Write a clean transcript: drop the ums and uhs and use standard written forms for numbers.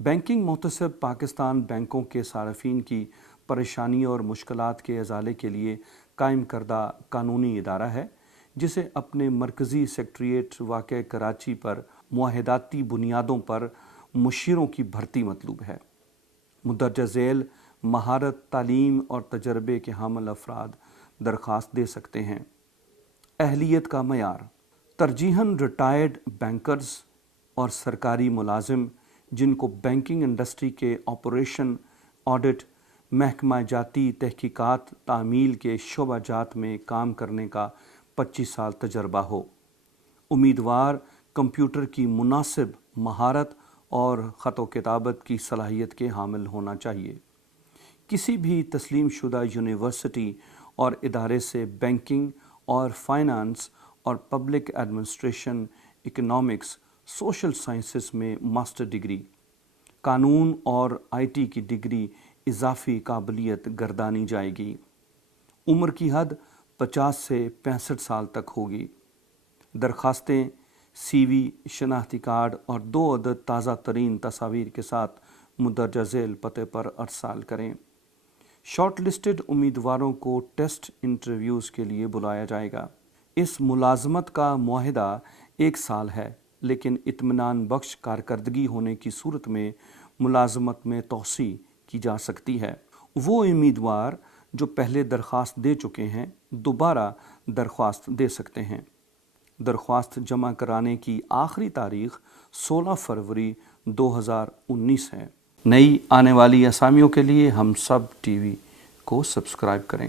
Banking محتسب پاکستان بینکوں کے صارفین کی پریشانی اور مشکلات کے ازالے کے لیے قائم کردہ قانونی ادارہ ہے، جسے اپنے مرکزی سیکریٹریٹ واقع کراچی پر معاہداتی بنیادوں پر مشیروں کی بھرتی مطلوب ہے۔ مندرجہ ذیل مہارت، تعلیم اور تجربے کے حامل افراد درخواست دے سکتے ہیں۔ اہلیت کا معیار: ترجیحاً ریٹائرڈ بینکرز اور سرکاری ملازم جن کو بینکنگ انڈسٹری کے آپریشن، آڈٹ، محکمہ جاتی تحقیقات، تعمیل کے شعبہ جات میں کام کرنے کا 25 سال تجربہ ہو۔ امیدوار کمپیوٹر کی مناسب مہارت اور خط و کتابت کی صلاحیت کے حامل ہونا چاہیے۔ کسی بھی تسلیم شدہ یونیورسٹی اور ادارے سے بینکنگ اور فائنانس اور public administration, economics, social sciences میں ماسٹر ڈگری، قانون اور آئی ٹی کی ڈگری اضافی قابلیت گردانی جائے گی۔ عمر کی حد 50 سے 65 سال تک ہوگی۔ درخواستیں سی وی، شناختی کارڈ اور 2 عدد تازہ ترین تصاویر کے ساتھ مندرجہ ذیل پتے پر ارسال کریں۔ شارٹ لسٹڈ امیدواروں کو ٹیسٹ انٹرویوز کے لیے بلایا جائے گا۔ اس ملازمت کا معاہدہ 1 سال ہے، لیکن اطمینان بخش کارکردگی ہونے کی صورت میں ملازمت میں توسیع کی جا سکتی ہے۔ وہ امیدوار جو پہلے درخواست دے چکے ہیں دوبارہ درخواست دے سکتے ہیں۔ درخواست جمع کرانے کی آخری تاریخ 16 فروری 2019 ہے۔ نئی آنے والی اسامیوں کے لیے ہم سب ٹی وی کو سبسکرائب کریں۔